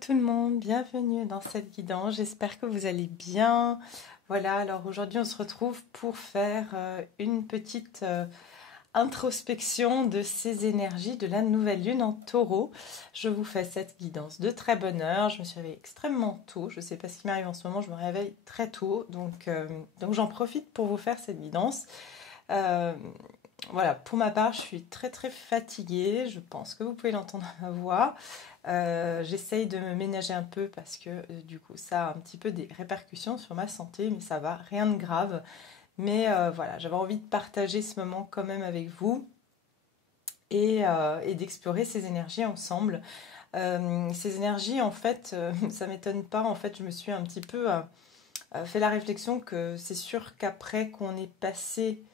tout le monde, bienvenue dans cette guidance, j'espère que vous allez bien. Voilà, alors aujourd'hui on se retrouve pour faire une petite introspection de ces énergies de la nouvelle lune en taureau. Je vous fais cette guidance de très bonne heure, je me suis réveillée extrêmement tôt, je ne sais pas ce qui m'arrive en ce moment, je me réveille très tôt, donc j'en profite pour vous faire cette guidance. Euh, voilà, pour ma part, je suis très très fatiguée, je pense que vous pouvez l'entendre à ma voix. J'essaye de me ménager un peu parce que du coup ça a un petit peu des répercussions sur ma santé, mais ça va, rien de grave. Mais voilà, j'avais envie de partager ce moment quand même avec vous et d'explorer ces énergies ensemble. Ces énergies, en fait, ça m'étonne pas, en fait, je me suis un petit peu fait la réflexion que c'est sûr qu'après qu'on est passé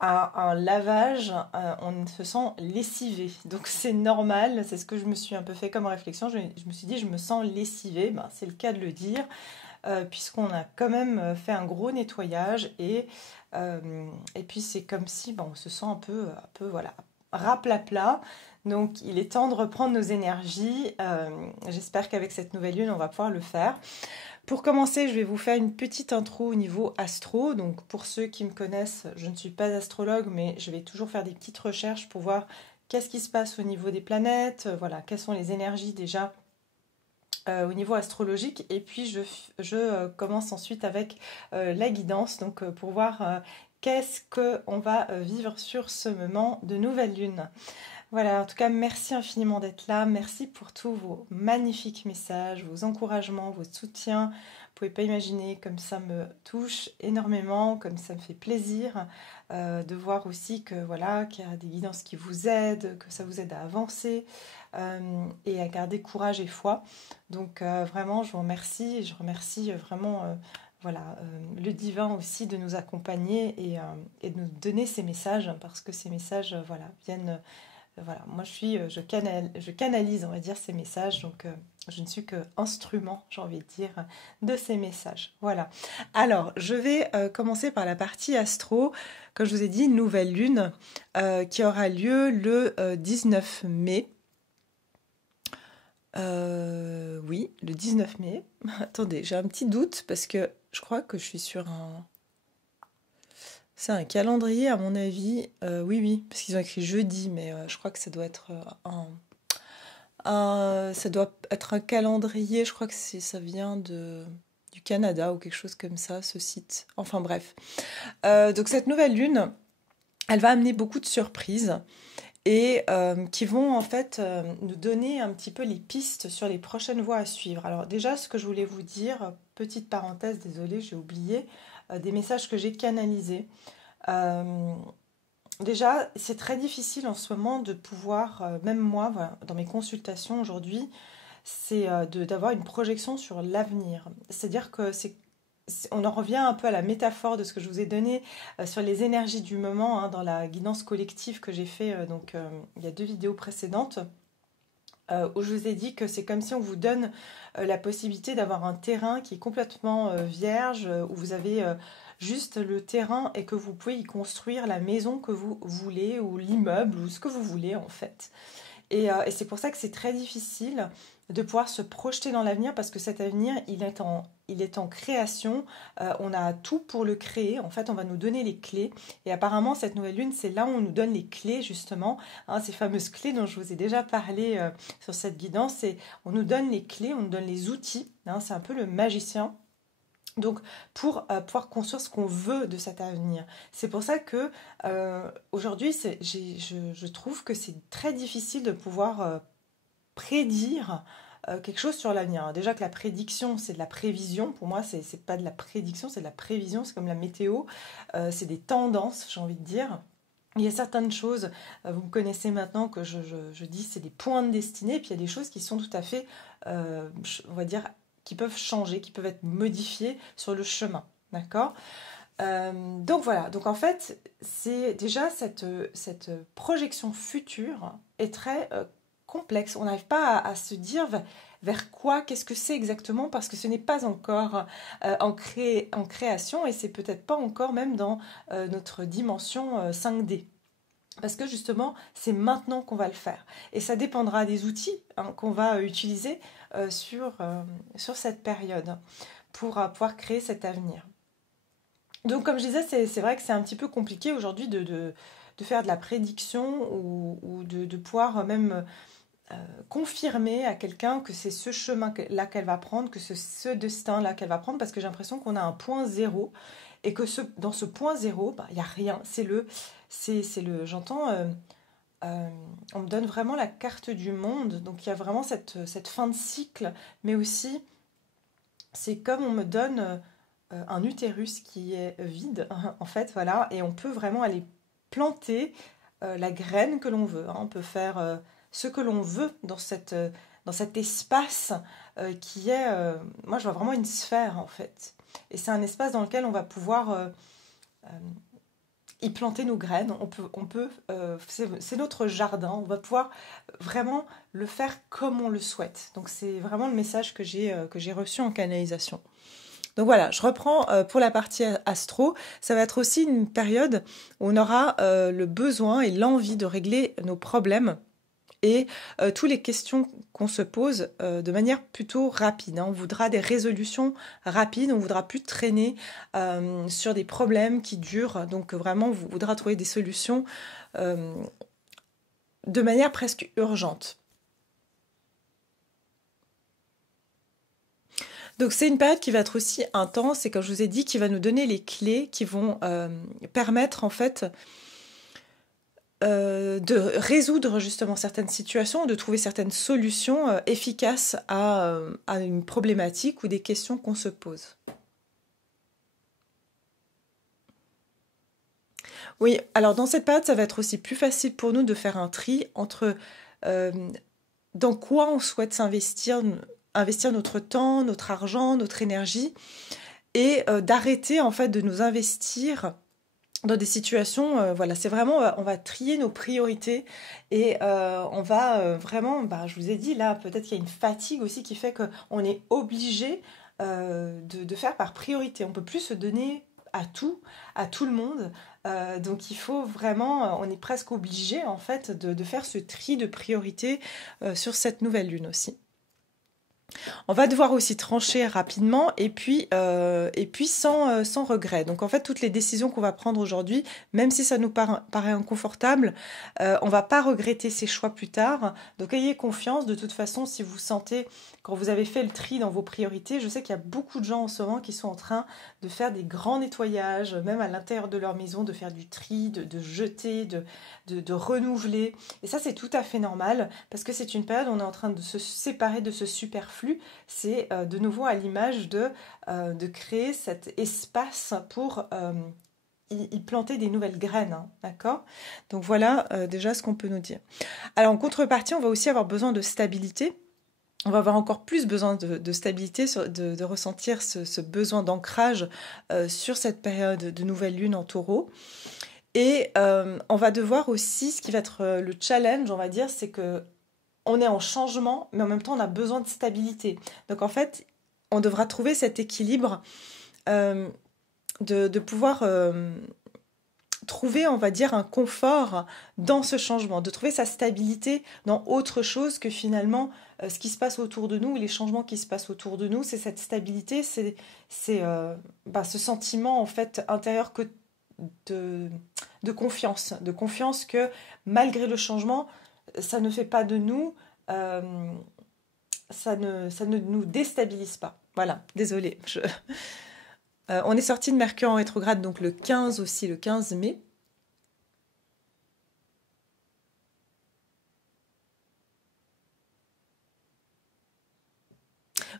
à un lavage, on se sent lessivé. Donc c'est normal, c'est ce que je me suis un peu fait comme réflexion. Je me suis dit, je me sens lessivée, ben, c'est le cas de le dire, puisqu'on a quand même fait un gros nettoyage et puis c'est comme si ben, on se sent un peu voilà, raplapla. Donc il est temps de reprendre nos énergies. J'espère qu'avec cette nouvelle lune, on va pouvoir le faire. Pour commencer, je vais vous faire une petite intro au niveau astro. Donc pour ceux qui me connaissent, je ne suis pas astrologue, mais je vais toujours faire des petites recherches pour voir qu'est-ce qui se passe au niveau des planètes, voilà, quelles sont les énergies déjà au niveau astrologique. Et puis je commence ensuite avec la guidance, donc pour voir qu'est-ce qu'on va vivre sur ce moment de nouvelle lune. Voilà, en tout cas, merci infiniment d'être là. Merci pour tous vos magnifiques messages, vos encouragements, vos soutiens. Vous pouvez pas imaginer comme ça me touche énormément, comme ça me fait plaisir de voir aussi que voilà, qu'il y a des guidances qui vous aident, que ça vous aide à avancer et à garder courage et foi. Donc vraiment, je vous remercie et je remercie vraiment voilà, le divin aussi de nous accompagner et de nous donner ces messages parce que ces messages voilà, viennent voilà, moi je canalise, on va dire, ces messages, donc je ne suis que instrument, j'ai envie de dire, de ces messages. Voilà. Alors, je vais commencer par la partie astro. Comme je vous ai dit, nouvelle lune qui aura lieu le 19 mai. Oui, le 19 mai. Attendez, j'ai un petit doute parce que je crois que je suis sur un... C'est un calendrier, à mon avis. Oui, oui, parce qu'ils ont écrit jeudi, mais je crois que ça doit être ça doit être un calendrier. Je crois que ça vient du Canada ou quelque chose comme ça, ce site. Enfin bref. Donc cette nouvelle lune, elle va amener beaucoup de surprises et qui vont en fait nous donner un petit peu les pistes sur les prochaines voies à suivre. Alors déjà, ce que je voulais vous dire, petite parenthèse, désolée, j'ai oublié, des messages que j'ai canalisés. Euh, Déjà, c'est très difficile en ce moment de pouvoir, même moi, voilà, dans mes consultations aujourd'hui, c'est d'avoir une projection sur l'avenir. C'est-à-dire que on en revient un peu à la métaphore de ce que je vous ai donné sur les énergies du moment hein, dans la guidance collective que j'ai fait il y a 2 vidéos précédentes. Où je vous ai dit que c'est comme si on vous donne la possibilité d'avoir un terrain qui est complètement vierge, où vous avez juste le terrain et que vous pouvez y construire la maison que vous voulez, ou l'immeuble, ou ce que vous voulez en fait. Et c'est pour ça que c'est très difficile de pouvoir se projeter dans l'avenir parce que cet avenir, il est en création. On a tout pour le créer. En fait, on va nous donner les clés. Et apparemment, cette nouvelle lune, c'est là où on nous donne les clés, justement. Hein, ces fameuses clés dont je vous ai déjà parlé sur cette guidance. On nous donne les clés, on nous donne les outils. Hein, c'est un peu le magicien. Donc, pour pouvoir construire ce qu'on veut de cet avenir. C'est pour ça que aujourd'hui, je trouve que c'est très difficile de pouvoir prédire quelque chose sur l'avenir. Alors déjà que la prédiction, c'est de la prévision. Pour moi, c'est pas de la prédiction, c'est de la prévision. C'est comme la météo. C'est des tendances, j'ai envie de dire. Il y a certaines choses, vous me connaissez maintenant, que je dis c'est des points de destinée. Et puis il y a des choses qui sont tout à fait, on va dire, qui peuvent changer, qui peuvent être modifiées sur le chemin. D'accord. Donc voilà, donc en fait, c'est déjà cette projection future est très complexe. On n'arrive pas à se dire vers quoi, qu'est-ce que c'est exactement, parce que ce n'est pas encore en création et c'est peut-être pas encore même dans notre dimension 5D. Parce que justement, c'est maintenant qu'on va le faire. Et ça dépendra des outils qu'on va utiliser sur cette période pour pouvoir créer cet avenir. Donc comme je disais, c'est vrai que c'est un petit peu compliqué aujourd'hui de faire de la prédiction ou de pouvoir même confirmer à quelqu'un que c'est ce chemin-là qu'elle va prendre, que c'est ce destin-là qu'elle va prendre, parce que j'ai l'impression qu'on a un point zéro et que dans ce point zéro, il n'y a rien. J'entends, on me donne vraiment la carte du monde, donc il y a vraiment cette fin de cycle, mais aussi, c'est comme on me donne un utérus qui est vide, en fait, voilà, et on peut vraiment aller planter la graine que l'on veut. On peut faire ce que l'on veut dans cet espace qui est, moi je vois vraiment une sphère en fait. Et c'est un espace dans lequel on va pouvoir y planter nos graines. C'est notre jardin. On va pouvoir vraiment le faire comme on le souhaite. Donc c'est vraiment le message que j'ai reçu en canalisation. Donc voilà, je reprends pour la partie astro. Ça va être aussi une période où on aura le besoin et l'envie de régler nos problèmes et toutes les questions qu'on se pose de manière plutôt rapide. On voudra des résolutions rapides, on voudra plus traîner sur des problèmes qui durent. Donc vraiment, on voudra trouver des solutions de manière presque urgente. Donc c'est une période qui va être aussi intense et comme je vous ai dit, qui va nous donner les clés qui vont permettre en fait de résoudre justement certaines situations, de trouver certaines solutions efficaces à une problématique ou des questions qu'on se pose. Oui, alors dans cette période, ça va être aussi plus facile pour nous de faire un tri entre dans quoi on souhaite investir notre temps, notre argent, notre énergie, et d'arrêter en fait de nous investir dans des situations, voilà, c'est vraiment, on va trier nos priorités et on va vraiment, je vous ai dit là, peut-être qu'il y a une fatigue aussi qui fait qu'on est obligé de faire par priorité. On peut plus se donner à tout le monde. Donc il faut vraiment, on est presque obligé en fait de faire ce tri de priorités sur cette nouvelle lune aussi. On va devoir aussi trancher rapidement et puis sans regret. Donc en fait, toutes les décisions qu'on va prendre aujourd'hui, même si ça nous paraît inconfortable, on va pas regretter ces choix plus tard. Donc ayez confiance. De toute façon, si vous sentez, quand vous avez fait le tri dans vos priorités, je sais qu'il y a beaucoup de gens en ce moment qui sont en train de faire des grands nettoyages, même à l'intérieur de leur maison, de faire du tri, de jeter, de renouveler. Et ça, c'est tout à fait normal parce que c'est une période où on est en train de se séparer de ce superflu. C'est de nouveau à l'image de créer cet espace pour y planter des nouvelles graines, hein, d'accord? Donc voilà déjà ce qu'on peut nous dire. Alors en contrepartie, on va aussi avoir besoin de stabilité. On va avoir encore plus besoin de stabilité, de ressentir ce besoin d'ancrage sur cette période de nouvelle lune en taureau. Et on va devoir aussi, ce qui va être le challenge, on va dire, c'est que on est en changement, mais en même temps, on a besoin de stabilité. Donc en fait, on devra trouver cet équilibre de pouvoir trouver, on va dire, un confort dans ce changement, de trouver sa stabilité dans autre chose que finalement ce qui se passe autour de nous, les changements qui se passent autour de nous. C'est cette stabilité, c'est ce sentiment en fait intérieur de confiance que malgré le changement, ça ne fait pas de nous, ça ne nous déstabilise pas. Voilà, désolée. On est sorti de Mercure en rétrograde, donc le 15 aussi, le 15 mai.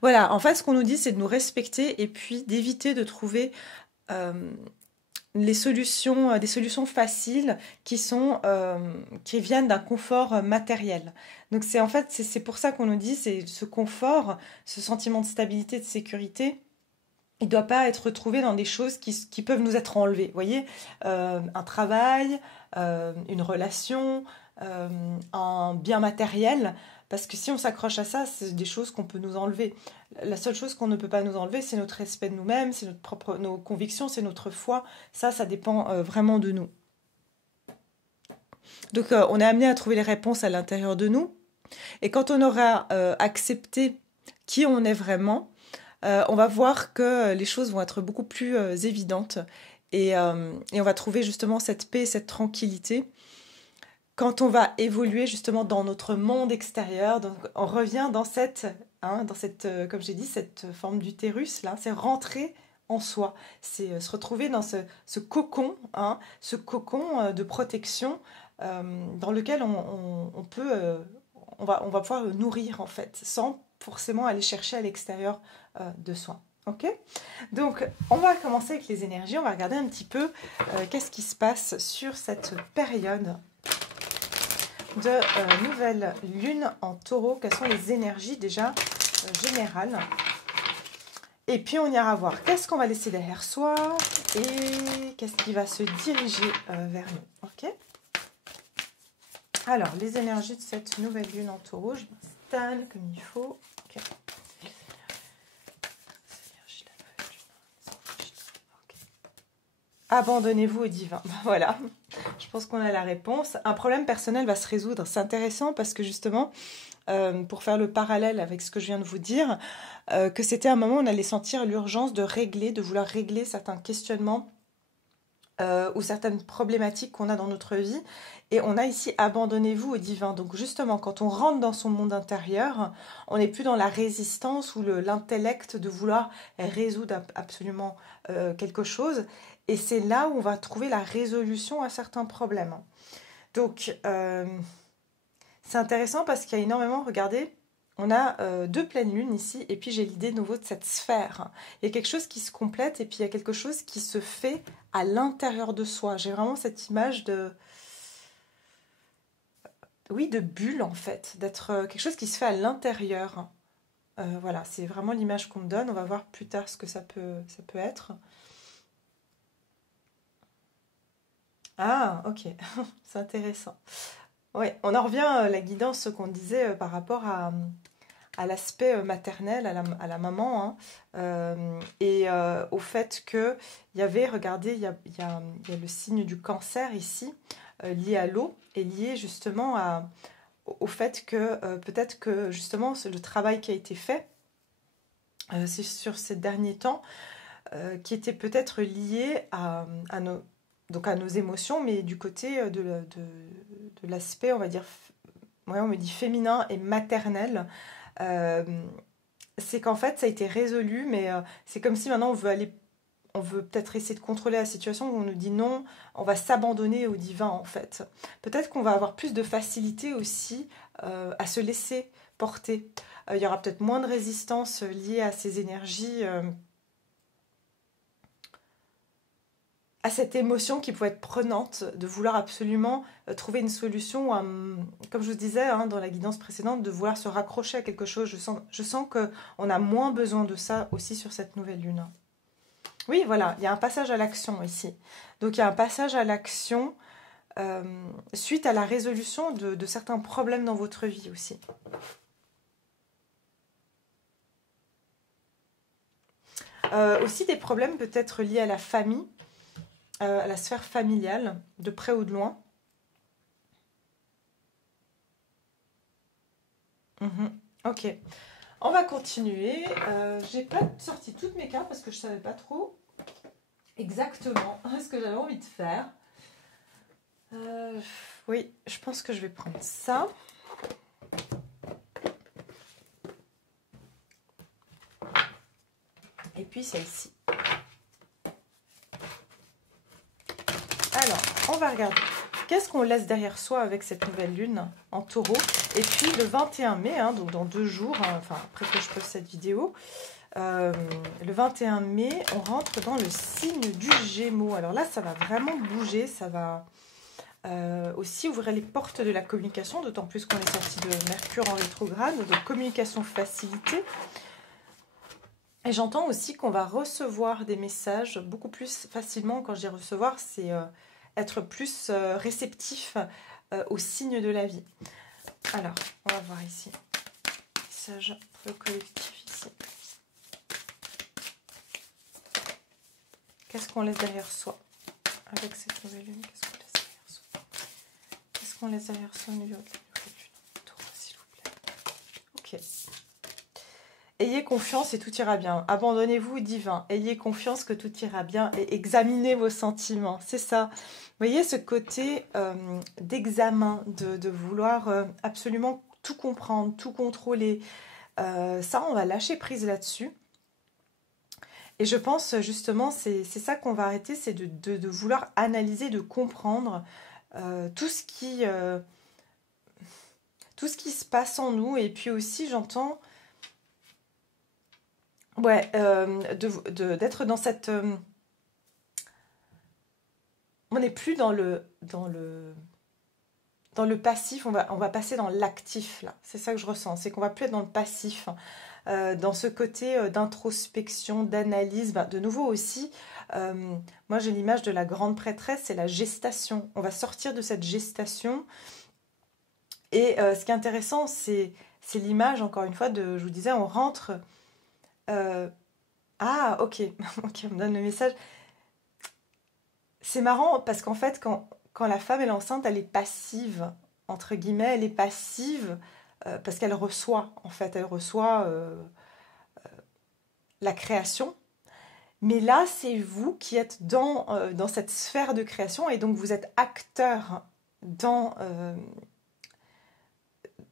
Voilà, en fait, ce qu'on nous dit, c'est de nous respecter et puis d'éviter de trouver des solutions faciles qui viennent d'un confort matériel. Donc c'est pour ça qu'on nous dit, c'est ce confort, ce sentiment de stabilité, de sécurité. Il ne doit pas être retrouvé dans des choses qui peuvent nous être enlevées. Vous voyez, un travail, une relation, un bien matériel. Parce que si on s'accroche à ça, c'est des choses qu'on peut nous enlever. La seule chose qu'on ne peut pas nous enlever, c'est notre respect de nous-mêmes, c'est nos convictions, c'est notre foi. Ça dépend vraiment de nous. Donc, on est amené à trouver les réponses à l'intérieur de nous. Et quand on aura accepté qui on est vraiment, on va voir que les choses vont être beaucoup plus évidentes. Et on va trouver justement cette paix, cette tranquillité. Quand on va évoluer justement dans notre monde extérieur, donc on revient dans cette, comme j'ai dit, cette forme d'utérus, là, c'est rentrer en soi, c'est se retrouver dans ce cocon, ce cocon de protection dans lequel on peut, on va pouvoir le nourrir en fait, sans forcément aller chercher à l'extérieur de soi. Ok. Donc, on va commencer avec les énergies, on va regarder un petit peu qu'est-ce qui se passe sur cette période de nouvelle lune en taureau, quelles sont les énergies déjà générales. Et puis on ira voir qu'est-ce qu'on va laisser derrière soi et qu'est-ce qui va se diriger vers nous. Ok. Alors, les énergies de cette nouvelle lune en taureau, je m'installe comme il faut. Ok. Abandonnez-vous au divin. Voilà, je pense qu'on a la réponse. Un problème personnel va se résoudre. C'est intéressant parce que justement, pour faire le parallèle avec ce que je viens de vous dire, que c'était un moment où on allait sentir l'urgence de régler, de vouloir régler certains questionnements ou certaines problématiques qu'on a dans notre vie. Et on a ici abandonnez-vous au divin. Donc justement, quand on rentre dans son monde intérieur, on n'est plus dans la résistance ou l'intellect de vouloir résoudre absolument quelque chose. Et c'est là où on va trouver la résolution à certains problèmes. Donc, c'est intéressant parce qu'il y a énormément, regardez, on a deux pleines lunes ici, et puis j'ai l'idée de nouveau de cette sphère. Il y a quelque chose qui se complète, et puis il y a quelque chose qui se fait à l'intérieur de soi. J'ai vraiment cette image de... Oui, de bulle en fait, d'être quelque chose qui se fait à l'intérieur. Voilà, c'est vraiment l'image qu'on me donne. On va voir plus tard ce que ça peut être. Ah, ok, c'est intéressant. Oui, on en revient à la guidance qu'on disait par rapport à l'aspect maternel, à la maman, et au fait qu'il y avait, regardez, il y a le signe du cancer ici, lié à l'eau, et lié justement au fait que peut-être que justement le travail qui a été fait c'est sur ces derniers temps, qui était peut-être lié à nos émotions, mais du côté de l'aspect, on va dire, ouais, on me dit féminin et maternel. Euh, c'est qu'en fait, ça a été résolu, mais c'est comme si maintenant on veut peut-être essayer de contrôler la situation, où on nous dit non, on va s'abandonner au divin en fait. Peut-être qu'on va avoir plus de facilité aussi à se laisser porter. Il y aura peut-être moins de résistance liée à ces énergies à cette émotion qui pouvait être prenante, de vouloir absolument trouver une solution, comme je vous disais dans la guidance précédente, de vouloir se raccrocher à quelque chose. Je sens qu'on a moins besoin de ça aussi sur cette nouvelle lune. Oui, voilà, il y a un passage à l'action ici. Donc il y a un passage à l'action suite à la résolution de certains problèmes dans votre vie aussi. Aussi des problèmes peut-être liés à la famille, à la sphère familiale, de près ou de loin. Ok, on va continuer. J'ai pas sorti toutes mes cartes parce que je savais pas trop exactement ce que j'avais envie de faire. Oui, je pense que je vais prendre ça. Et puis celle-ci. Alors, on va regarder. Qu'est-ce qu'on laisse derrière soi avec cette nouvelle lune en taureau? Et puis le 21 mai, donc dans 2 jours, enfin après que je poste cette vidéo, le 21 mai, on rentre dans le signe du Gémeaux. Alors là, ça va vraiment bouger, ça va aussi ouvrir les portes de la communication, d'autant plus qu'on est sorti de Mercure en rétrograde, de communication facilitée. Et j'entends aussi qu'on va recevoir des messages beaucoup plus facilement. Quand je dis recevoir, c'est être plus réceptif aux signes de la vie. Alors, on va voir ici. Message pour le collectif ici. Qu'est-ce qu'on laisse derrière soi avec cette nouvelle lune? Qu'est-ce qu'on laisse derrière soi au niveau de s'il vous plaît. Ok. Ayez confiance et tout ira bien. Abandonnez-vous au divin. Ayez confiance que tout ira bien et examinez vos sentiments. C'est ça. Vous voyez ce côté d'examen, de vouloir absolument tout comprendre, tout contrôler. Ça, on va lâcher prise là-dessus. Et je pense justement, c'est ça qu'on va arrêter, c'est de vouloir analyser, de comprendre tout ce qui se passe en nous. Et puis aussi, j'entends, ouais, d'être dans cette... on n'est plus dans le passif, on va passer dans l'actif, là. C'est ça que je ressens, c'est qu'on va plus être dans le passif, dans ce côté d'introspection, d'analyse. Ben, de nouveau aussi, moi j'ai l'image de la grande prêtresse, c'est la gestation. On va sortir de cette gestation. Et ce qui est intéressant, c'est l'image, encore une fois, je vous disais, on rentre... ah, ok, ok, on me donne le message. C'est marrant parce qu'en fait, quand la femme elle est enceinte, elle est passive, entre guillemets, elle est passive parce qu'elle reçoit, en fait, elle reçoit la création. Mais là, c'est vous qui êtes dans cette sphère de création et donc vous êtes acteur dans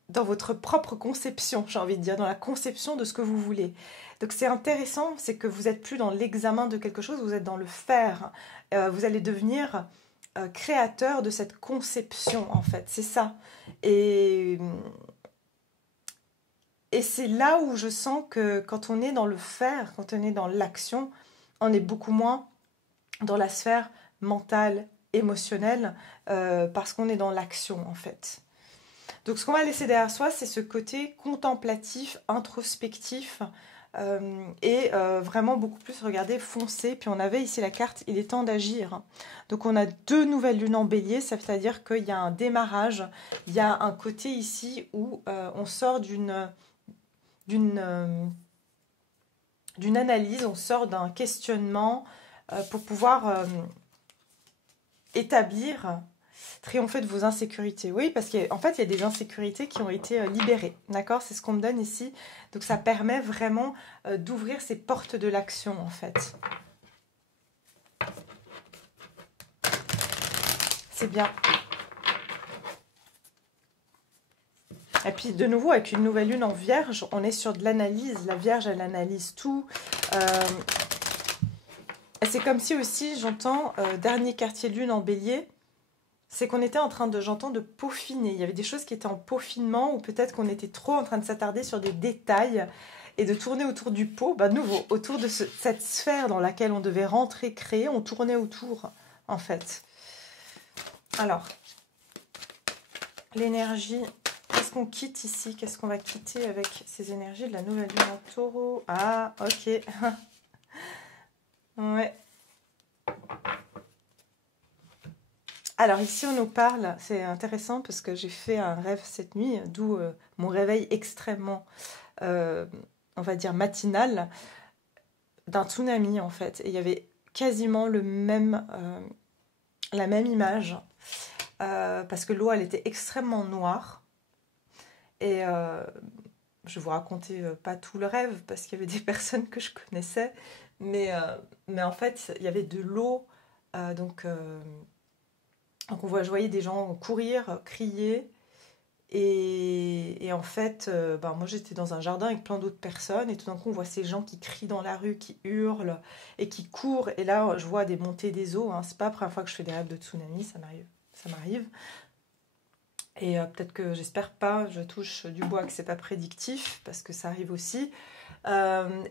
votre propre conception, j'ai envie de dire, dans la conception de ce que vous voulez. Donc c'est intéressant, c'est que vous n'êtes plus dans l'examen de quelque chose, vous êtes dans le faire. Vous allez devenir créateur de cette conception, en fait, c'est ça. Et c'est là où je sens que quand on est dans le faire, quand on est dans l'action, on est beaucoup moins dans la sphère mentale, émotionnelle, parce qu'on est dans l'action, en fait. Donc ce qu'on va laisser derrière soi, c'est ce côté contemplatif, introspectif, et vraiment beaucoup plus, regardez, foncé. Puis on avait ici la carte, il est temps d'agir. Donc on a 2 nouvelles lunes en bélier, ça veut dire qu'il y a un démarrage, il y a un côté ici où on sort d'une analyse, on sort d'un questionnement pour pouvoir établir, triompher de vos insécurités. Oui, parce qu'en fait, il y a des insécurités qui ont été libérées. D'accord? C'est ce qu'on me donne ici. Donc, ça permet vraiment d'ouvrir ces portes de l'action, en fait. C'est bien. Et puis, de nouveau, avec une nouvelle lune en vierge, on est sur de l'analyse. La vierge, elle analyse tout. C'est comme si aussi, j'entends, dernier quartier de lune en bélier, c'est qu'on était en train de peaufiner. Il y avait des choses qui étaient en peaufinement ou peut-être qu'on était trop en train de s'attarder sur des détails et de tourner autour du pot. Bah, de nouveau, autour de cette sphère dans laquelle on devait rentrer, créer, on tournait autour, en fait. Alors, l'énergie, qu'est-ce qu'on quitte ici? Qu'est-ce qu'on va quitter avec ces énergies de la nouvelle lune en taureau? Ah, ok. Ouais. Alors ici on nous parle, c'est intéressant parce que j'ai fait un rêve cette nuit, d'où mon réveil extrêmement, on va dire matinal, d'un tsunami en fait. Et il y avait quasiment la même image, parce que l'eau elle était extrêmement noire. Et je vais vous raconter pas tout le rêve parce qu'il y avait des personnes que je connaissais, mais en fait il y avait de l'eau, donc je voyais des gens courir, crier. Et en fait, moi j'étais dans un jardin avec plein d'autres personnes. Et tout d'un coup, on voit ces gens qui crient dans la rue, qui hurlent et qui courent. Et là, je vois des montées des eaux. Hein. C'est pas la première fois que je fais des rêves de tsunami, ça m'arrive. Et peut-être que, j'espère pas, je touche du bois que c'est pas prédictif, parce que ça arrive aussi.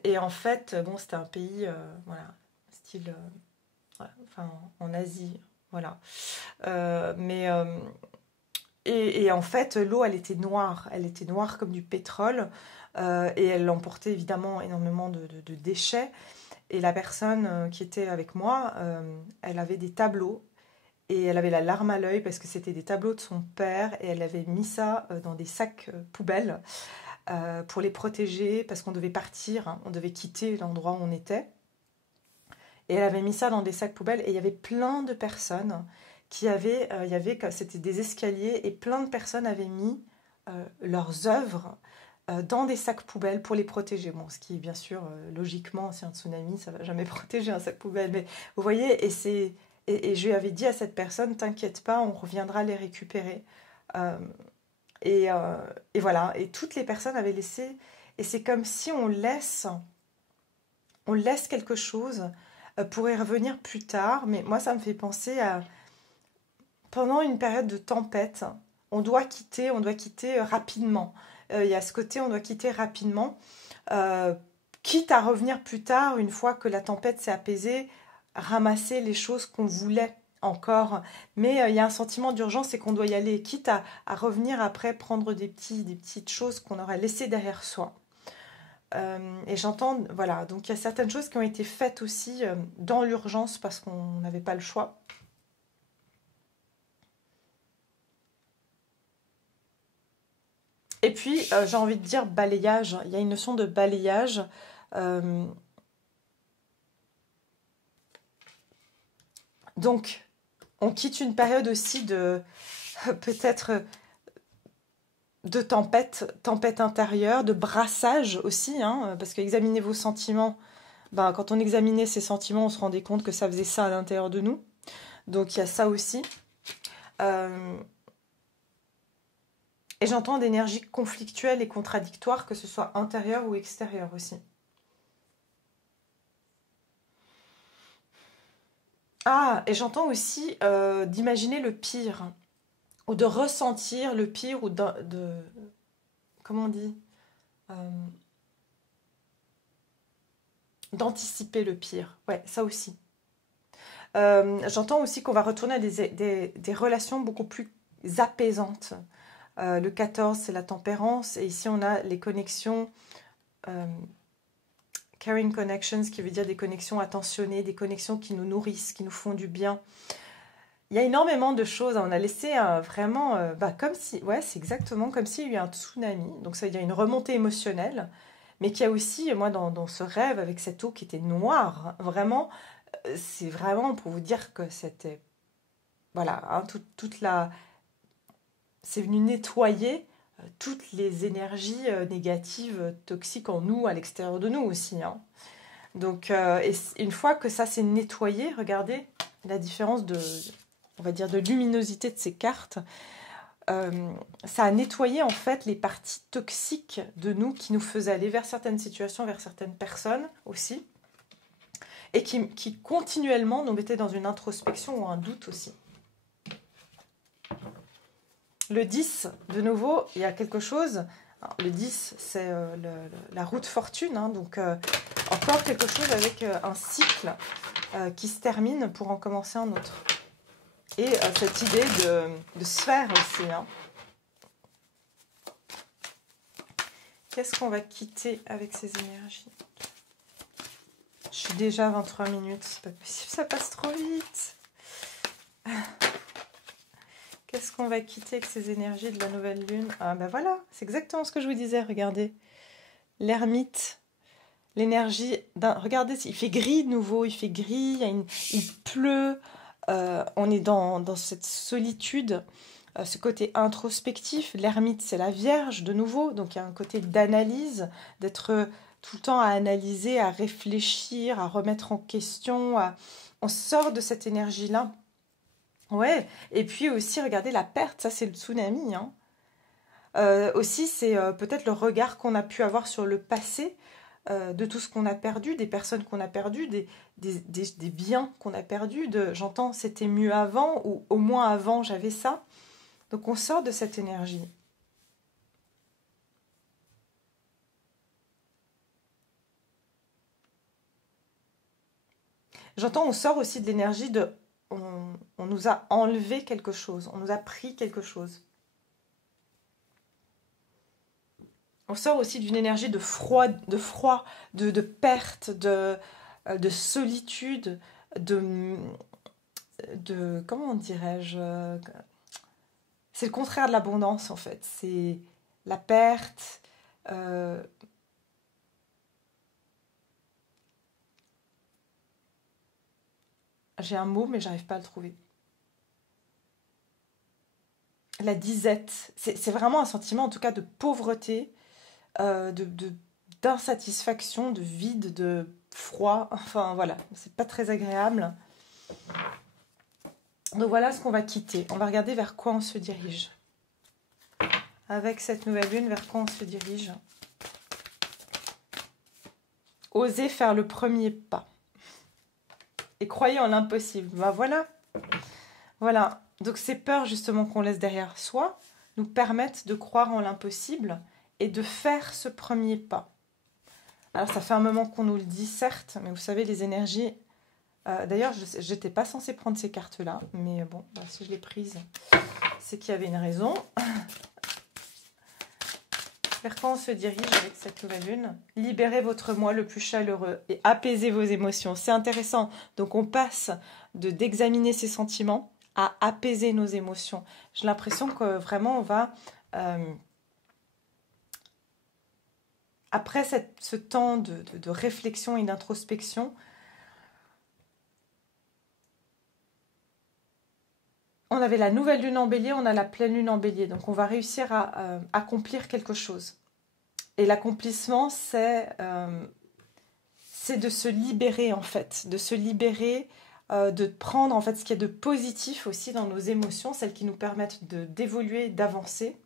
Et en fait, bon, c'était un pays, voilà, style, ouais, enfin, en Asie. Voilà. Et en fait, l'eau, elle était noire comme du pétrole, et elle emportait évidemment énormément de déchets. Et la personne qui était avec moi, elle avait des tableaux, et elle avait la larme à l'œil parce que c'était des tableaux de son père, et elle avait mis ça dans des sacs poubelles pour les protéger, parce qu'on devait partir, hein, on devait quitter l'endroit où on était. Et elle avait mis ça dans des sacs poubelles, et il y avait plein de personnes c'était des escaliers et plein de personnes avaient mis leurs œuvres dans des sacs poubelles pour les protéger. Bon, ce qui est bien sûr, logiquement, si un tsunami, ça ne va jamais protéger un sac poubelle, mais vous voyez, et je lui avais dit à cette personne, t'inquiète pas, on reviendra les récupérer. Euh, et voilà, et toutes les personnes avaient laissé, et c'est comme si on laisse quelque chose pour y revenir plus tard, mais moi ça me fait penser à pendant une période de tempête, on doit quitter rapidement. Il y a ce côté, on doit quitter rapidement, euh, quitte à revenir plus tard, une fois que la tempête s'est apaisée, ramasser les choses qu'on voulait encore. Mais il y a un sentiment d'urgence et qu'on doit y aller, quitte à revenir après, prendre des petites choses qu'on aurait laissées derrière soi. Et j'entends, voilà, donc il y a certaines choses qui ont été faites aussi dans l'urgence parce qu'on n'avait pas le choix. Et puis, j'ai envie de dire balayage. Il y a une notion de balayage. Euh, donc, on quitte une période aussi de peut-être de tempête intérieure, de brassage aussi, hein, parce qu'examiner vos sentiments, ben, quand on examinait ces sentiments, on se rendait compte que ça faisait ça à l'intérieur de nous. Donc, il y a ça aussi. Euh, et j'entends d'énergie conflictuelle et contradictoire, que ce soit intérieure ou extérieure aussi. Ah, et j'entends aussi d'imaginer le pire, ou de ressentir le pire, ou comment on dit, Euh, d'anticiper le pire. Ouais, ça aussi. J'entends aussi qu'on va retourner à des relations beaucoup plus apaisantes. Le 14, c'est la tempérance, et ici on a les connexions, euh, caring connections, qui veut dire des connexions attentionnées, des connexions qui nous nourrissent, qui nous font du bien. Il y a énormément de choses. On a laissé vraiment, comme si, ouais, c'est exactement comme s'il y a eu un tsunami. Donc ça veut dire une remontée émotionnelle, mais qu'il y a aussi, moi, dans ce rêve avec cette eau qui était noire, vraiment, c'est vraiment pour vous dire que c'était, voilà, hein, toute la, c'est venu nettoyer toutes les énergies négatives, toxiques en nous, à l'extérieur de nous aussi, hein. Donc, une fois que ça s'est nettoyé, regardez la différence de, on va dire, de luminosité de ces cartes. Ça a nettoyé en fait les parties toxiques de nous qui nous faisaient aller vers certaines situations, vers certaines personnes aussi, et qui continuellement nous mettaient dans une introspection ou un doute aussi. Le 10, de nouveau, il y a quelque chose. Alors, le 10, c'est la route fortune, hein, donc encore quelque chose avec un cycle qui se termine pour en commencer un autre. Et cette idée de sphère aussi, hein. Qu'est-ce qu'on va quitter avec ces énergies? Je suis déjà à 23 minutes, c'est pas possible, ça passe trop vite. Qu'est-ce qu'on va quitter avec ces énergies de la nouvelle lune? Ah ben voilà, c'est exactement ce que je vous disais, regardez. L'ermite, l'énergie d'un... Regardez, il fait gris de nouveau, il fait gris, il pleut, on est dans cette solitude, ce côté introspectif. L'ermite, c'est la Vierge de nouveau, donc il y a un côté d'analyse, d'être tout le temps à analyser, à réfléchir, à remettre en question. On sort de cette énergie-là. Ouais, et puis aussi, regardez la perte, ça c'est le tsunami, hein. Aussi, c'est peut-être le regard qu'on a pu avoir sur le passé, de tout ce qu'on a perdu, des personnes qu'on a perdues, des biens qu'on a perdus. J'entends c'était mieux avant, ou au moins avant j'avais ça. Donc on sort de cette énergie. J'entends on sort aussi de l'énergie de on nous a enlevé quelque chose, on nous a pris quelque chose. On sort aussi d'une énergie de perte, de solitude, de, comment dirais-je, c'est le contraire de l'abondance en fait. C'est la perte. euh, j'ai un mot mais j'arrive pas à le trouver. la disette. C'est vraiment un sentiment, en tout cas, de pauvreté, d'insatisfaction, de vide, de froid. Enfin, voilà, c'est pas très agréable. Donc voilà ce qu'on va quitter. On va regarder vers quoi on se dirige. Avec cette nouvelle lune, vers quoi on se dirige. Osez faire le premier pas. Et croyez en l'impossible. Ben voilà. Voilà. Donc ces peurs justement qu'on laisse derrière soi nous permettent de croire en l'impossible et de faire ce premier pas. Alors ça fait un moment qu'on nous le dit, certes, mais vous savez, les énergies... D'ailleurs, je n'étais pas censée prendre ces cartes-là, mais bon, bah, si je l'ai prise, c'est qu'il y avait une raison. Vers quoi on se dirige avec cette nouvelle lune? Libérez votre moi le plus chaleureux et apaisez vos émotions. C'est intéressant. Donc on passe d'examiner ses sentiments à apaiser nos émotions. J'ai l'impression que vraiment on va... après ce temps de réflexion et d'introspection, on avait la nouvelle lune en bélier, on a la pleine lune en bélier. Donc on va réussir à accomplir quelque chose. Et l'accomplissement, c'est de se libérer en fait. De se libérer, de prendre en fait ce qu'il y a de positif aussi dans nos émotions, celles qui nous permettent d'évoluer, d'avancer.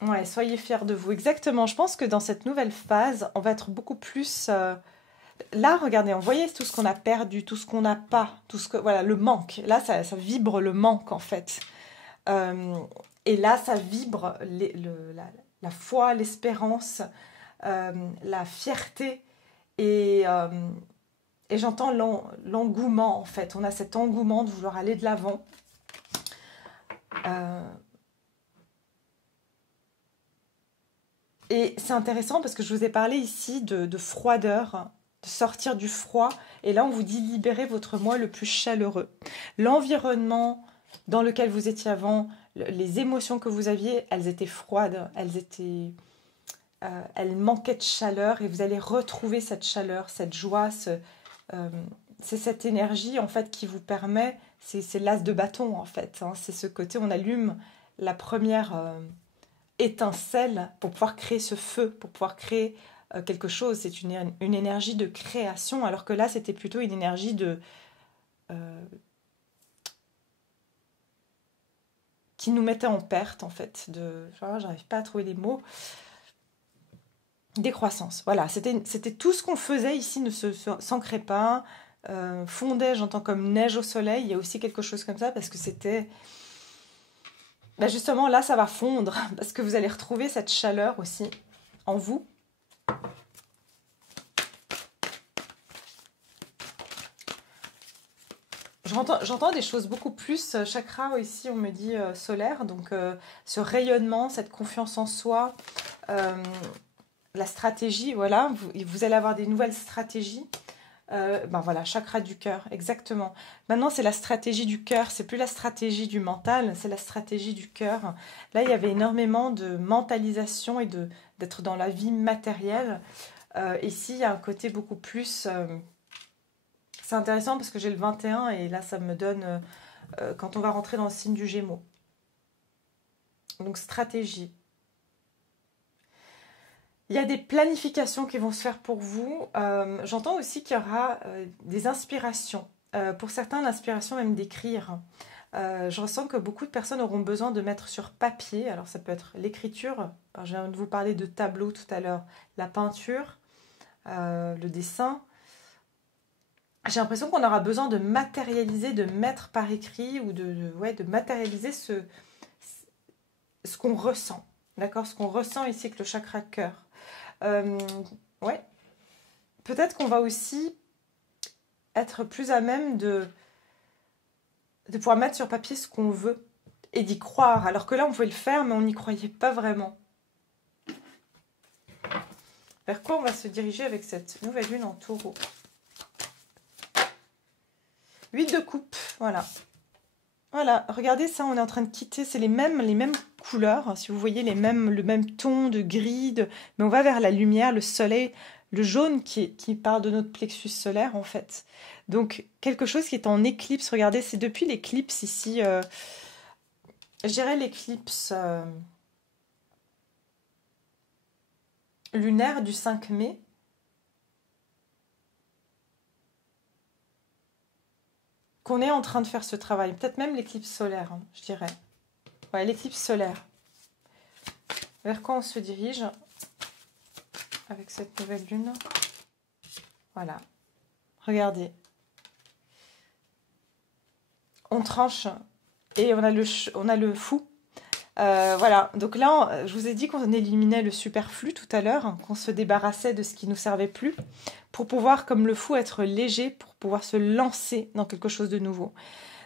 Ouais, soyez fiers de vous. Exactement. Je pense que dans cette nouvelle phase, on va être beaucoup plus... Là, regardez, on voyait tout ce qu'on a perdu, tout ce qu'on n'a pas, tout ce que... Voilà, le manque. Là, ça vibre le manque, en fait. Et là, ça vibre la foi, l'espérance, la fierté. Et j'entends l'engouement, en fait. On a cet engouement de vouloir aller de l'avant. Et c'est intéressant parce que je vous ai parlé ici de froideur, de sortir du froid. Et là, on vous dit libérez votre moi le plus chaleureux. L'environnement dans lequel vous étiez avant, les émotions que vous aviez, elles étaient froides, elles manquaient de chaleur et vous allez retrouver cette chaleur, cette joie. C'est cette énergie en fait qui vous permet, c'est l'as de bâton en fait. Hein, c'est ce côté, on allume la première... étincelle pour pouvoir créer ce feu, pour pouvoir créer quelque chose. C'est une énergie de création, alors que là, c'était plutôt une énergie qui nous mettait en perte, en fait. J'arrive pas à trouver les mots. Décroissance. Voilà, c'était tout ce qu'on faisait ici ne s'ancrait pas, fondait, j'entends comme neige au soleil. Il y a aussi quelque chose comme ça, parce que c'était... Ben justement, là, ça va fondre, parce que vous allez retrouver cette chaleur aussi en vous. J'entends des choses beaucoup plus, chakra ici, on me dit solaire, donc ce rayonnement, cette confiance en soi, la stratégie, voilà, vous allez avoir des nouvelles stratégies. Ben voilà, chakra du cœur, exactement. Maintenant, c'est la stratégie du cœur, c'est plus la stratégie du mental, c'est la stratégie du cœur. Là, il y avait énormément de mentalisation et d'être dans la vie matérielle. Ici, il y a un côté beaucoup plus... c'est intéressant parce que j'ai le 21 et là, ça me donne... quand on va rentrer dans le signe du Gémeaux. Donc, stratégie. Il y a des planifications qui vont se faire pour vous. J'entends aussi qu'il y aura des inspirations. Pour certains, l'inspiration même d'écrire. Je ressens que beaucoup de personnes auront besoin de mettre sur papier. Alors ça peut être l'écriture. Je viens de vous parler de tableau tout à l'heure. La peinture, le dessin. J'ai l'impression qu'on aura besoin de matérialiser, de mettre par écrit ou de matérialiser ce qu'on ressent. D'accord? Ce qu'on ressent ici avec le chakra cœur. Ouais. Peut-être qu'on va aussi être plus à même de pouvoir mettre sur papier ce qu'on veut et d'y croire. Alors que là, on pouvait le faire, mais on n'y croyait pas vraiment. Vers quoi on va se diriger avec cette nouvelle lune en taureau? 8 de coupe, voilà. Voilà, regardez ça, on est en train de quitter, c'est les mêmes couleurs, si vous voyez le même ton de gris, mais on va vers la lumière, le soleil. le jaune qui part de notre plexus solaire, en fait. Donc, quelque chose qui est en éclipse. Regardez, c'est depuis l'éclipse ici. Je dirais l'éclipse lunaire du 5 mai. Qu'on est en train de faire ce travail. Peut-être même l'éclipse solaire, hein, je dirais. Ouais, l'éclipse solaire. Vers quoi on se dirige avec cette nouvelle lune? Voilà. Regardez. On tranche et on a le fou. Voilà. Donc là, je vous ai dit qu'on éliminait le superflu tout à l'heure, qu'on se débarrassait de ce qui ne nous servait plus pour pouvoir, comme le fou, être léger, pour pouvoir se lancer dans quelque chose de nouveau.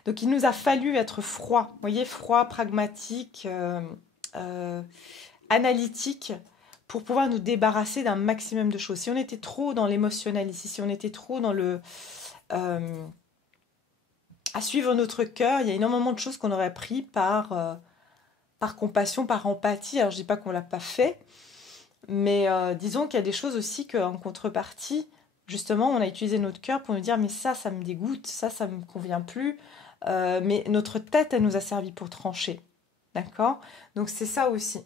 Donc il nous a fallu être froid, vous voyez, froid, pragmatique, analytique, pour pouvoir nous débarrasser d'un maximum de choses. Si on était trop dans l'émotionnel ici, si on était trop dans le... à suivre notre cœur, il y a énormément de choses qu'on aurait pris par compassion, par empathie. Alors je dis pas qu'on l'a pas fait, mais disons qu'il y a des choses aussi qu'en contrepartie, justement, on a utilisé notre cœur pour nous dire mais ça me dégoûte, ça me convient plus. Mais notre tête, elle nous a servi pour trancher. D'accord? Donc c'est ça aussi.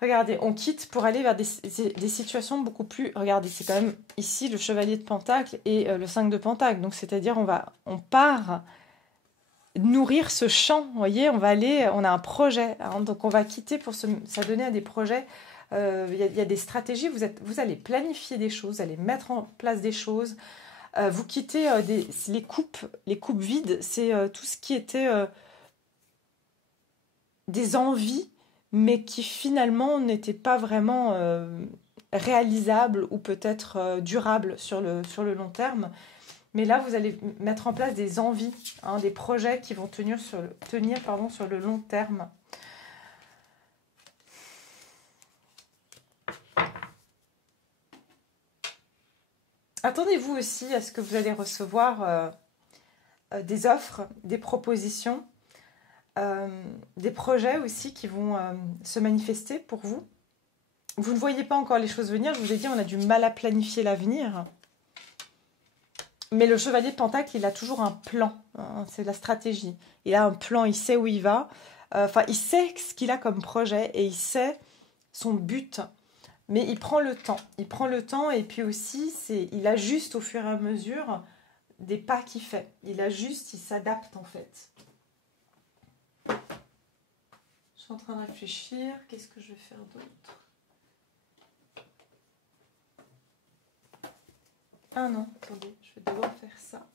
Regardez, on quitte pour aller vers des situations beaucoup plus... Regardez, c'est quand même ici le chevalier de Pentacle et le 5 de Pentacle. Donc c'est-à-dire on part nourrir ce champ. Vous voyez, on a un projet. Hein, donc on va quitter pour s'adonner à des projets. Il y a des stratégies. Vous allez planifier des choses, vous allez mettre en place des choses. Vous quittez les coupes vides, c'est tout ce qui était des envies, mais qui finalement n'étaient pas vraiment réalisables ou peut-être durables sur le long terme. Mais là, vous allez mettre en place des envies, hein, des projets qui vont tenir sur le long terme. Attendez-vous aussi à ce que vous allez recevoir des offres, des propositions, des projets aussi qui vont se manifester pour vous. Vous ne voyez pas encore les choses venir. Je vous ai dit, on a du mal à planifier l'avenir. Mais le chevalier de Pentacle, il a toujours un plan. Hein, c'est la stratégie. Il a un plan, il sait où il va. Il sait ce qu'il a comme projet et il sait son but. Mais il prend le temps. Il prend le temps et puis aussi, il ajuste au fur et à mesure des pas qu'il fait. Il ajuste, il s'adapte en fait. Je suis en train de réfléchir. Qu'est-ce que je vais faire d'autre? Ah non, attendez, je vais devoir faire ça.